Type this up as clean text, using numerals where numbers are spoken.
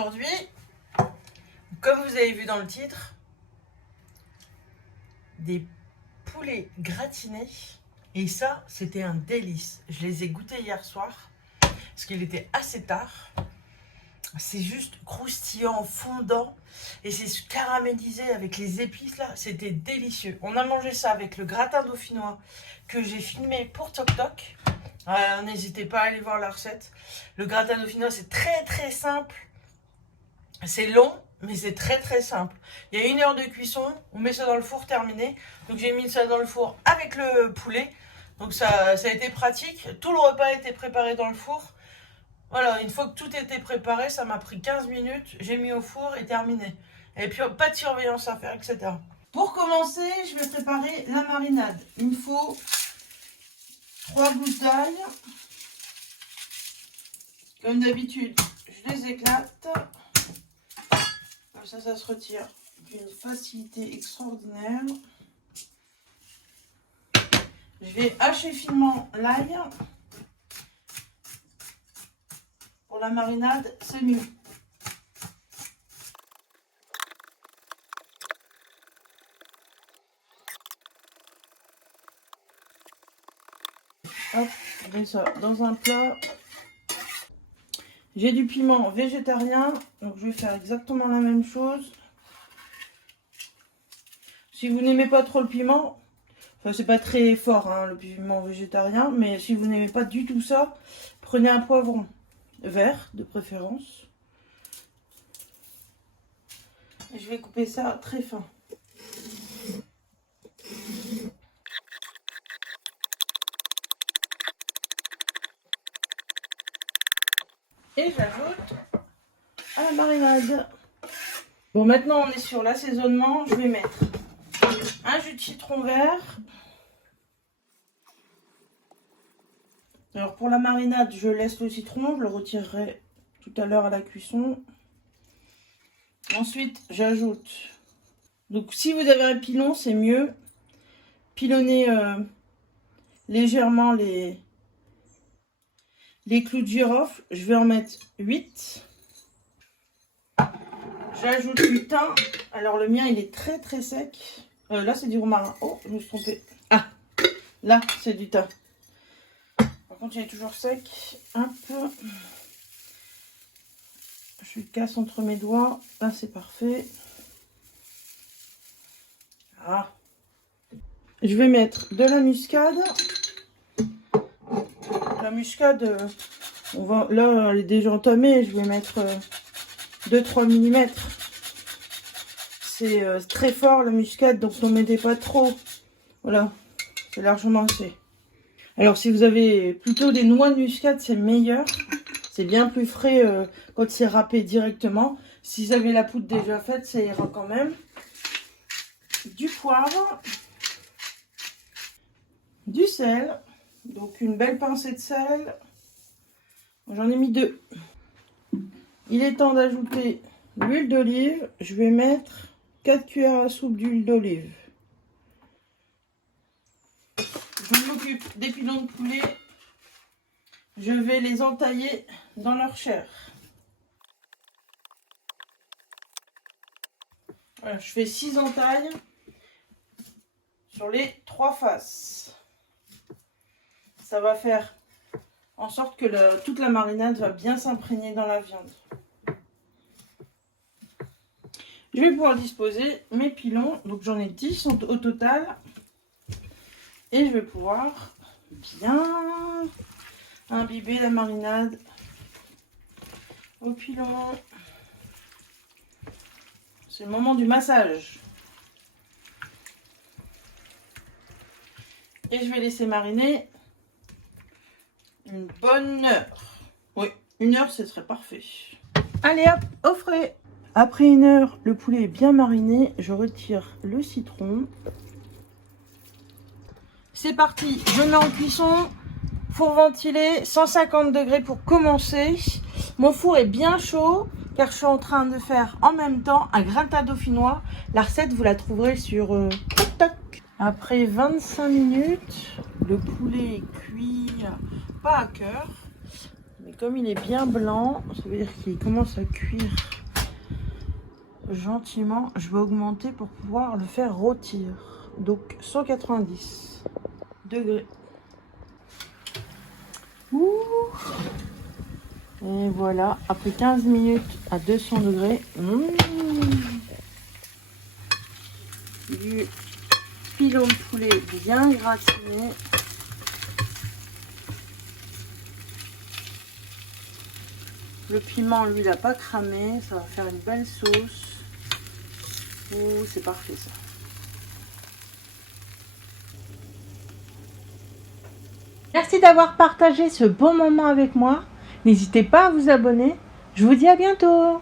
aujourd'hui, comme vous avez vu dans le titre, des poulets gratinés. Et ça, c'était un délice. Je les ai goûtés hier soir, parce qu'il était assez tard. C'est juste croustillant, fondant, et c'est caramélisé avec les épices là, c'était délicieux. On a mangé ça avec le gratin dauphinois que j'ai filmé pour Toc Toc. N'hésitez pas à aller voir la recette. Le gratin dauphinois, c'est très simple. C'est long, mais c'est très simple. Il y a 1 heure de cuisson, on met ça dans le four, terminé. Donc j'ai mis ça dans le four avec le poulet. Donc ça a été pratique. Tout le repas a été préparé dans le four. Voilà, une fois que tout était préparé, ça m'a pris 15 minutes. J'ai mis au four et terminé. Et puis pas de surveillance à faire, etc. Pour commencer, je vais préparer la marinade. Il me faut 3 gousses d'ail. Comme d'habitude, je les éclate. Comme ça se retire d'une facilité extraordinaire. Je vais hacher finement l'ail. Pour la marinade, c'est mieux. Hop, je mets ça dans un plat. J'ai du piment végétarien, donc je vais faire exactement la même chose. Si vous n'aimez pas trop le piment, enfin c'est pas très fort hein, le piment végétarien, mais si vous n'aimez pas du tout ça, prenez un poivron vert de préférence. Et je vais couper ça très fin. Et j'ajoute à la marinade. Bon, maintenant on est sur l'assaisonnement. Je vais mettre un jus de citron vert. Alors pour la marinade, je laisse le citron. Je le retirerai tout à l'heure à la cuisson. Ensuite, j'ajoute. Donc si vous avez un pilon, c'est mieux. Pilonnez légèrement les clous de girofle. Je vais en mettre 8. J'ajoute du thym. Alors le mien, il est très sec. Là, c'est du romarin. Oh, je me suis trompée. Ah, là, c'est du thym. Par contre, il est toujours sec. Un peu. Je le casse entre mes doigts. Là, c'est parfait. Ah. Je vais mettre de la muscade. La muscade, là, elle est déjà entamée. Je vais mettre 2-3 mm. C'est très fort la muscade, donc n'en mettez pas trop. Voilà, c'est largement assez. Alors si vous avez plutôt des noix de muscade, c'est meilleur. C'est bien plus frais quand c'est râpé directement. Si vous avez la poudre déjà faite, ça ira quand même. Du poivre. Du sel. Donc une belle pincée de sel. J'en ai mis 2. Il est temps d'ajouter l'huile d'olive. Je vais mettre 4 cuillères à soupe d'huile d'olive. Je m'occupe des pilons de poulet. Je vais les entailler dans leur chair. Voilà, je fais 6 entailles sur les 3 faces. Ça va faire en sorte que toute la marinade va bien s'imprégner dans la viande. Je vais pouvoir disposer mes pilons. Donc j'en ai 10 au total. Et je vais pouvoir bien imbiber la marinade au pilon. C'est le moment du massage. Et je vais laisser mariner une bonne heure. Oui, 1 heure, ce serait parfait. Allez hop, au frais. Après 1 heure, le poulet est bien mariné. Je retire le citron. C'est parti, je mets en cuisson. Four ventilé, 150 degrés pour commencer. Mon four est bien chaud car je suis en train de faire en même temps un gratin dauphinois. La recette, vous la trouverez sur TikTok. Après 25 minutes, le poulet est cuit, pas à cœur, Mais comme il est bien blanc, ça veut dire qu'il commence à cuire gentiment. Je vais augmenter pour pouvoir le faire rôtir. Donc 190 degrés. Ouh. Et voilà, après 15 minutes à 200 degrés, du pilon de poulet bien gratiné. Le piment, lui, il n'a pas cramé. Ça va faire une belle sauce. Ouh, c'est parfait ça. Merci d'avoir partagé ce bon moment avec moi. N'hésitez pas à vous abonner. Je vous dis à bientôt.